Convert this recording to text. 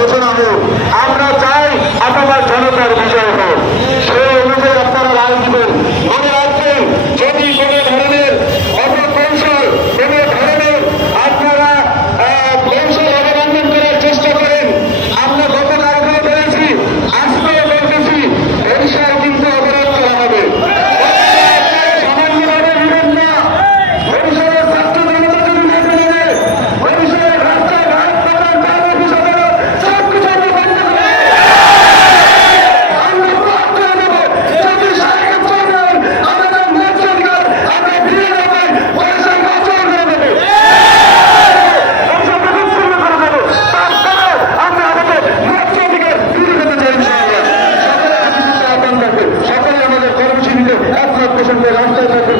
ঘোষণা হোক। আমরা চাই আপনার জনতার বিজয় হোক, সেই অনুযায়ী আপনারা রায় দিবেন। মনে রাখবেন, যদি কোনো ধরনের অপকৌশল, কোনো ধরনের আপনারা কৌশল অবলম্বন করার চেষ্টা করেন, আমরা গতকালকেও বলেছি, আজকেও বলতেছি, বরিশাল কিন্তু অবরোধ করা হবে। সামান্যভাবে বিরোধ না, বরিশালের ছাত্র জনতা যদি মেনে নেবে, বরিশালের রাস্তায় ঘাট প্রধান কাজ হিসাবে সবকিছু আমরা বন্ধ করে আমরা ব্লক করে দেবো। যদি সাহেব চলবেন আমাদের মর্যাদার আমরা ফিরে যাবেন, বরিশাল বাঁচল করে দেবো, আমরা আমাদের মর্যাদাকে ফিরে যেতে চাই। সকলে আমাদের কর্মসূচিতে একমত পোষণ করে রাস্তায় থাকবেন।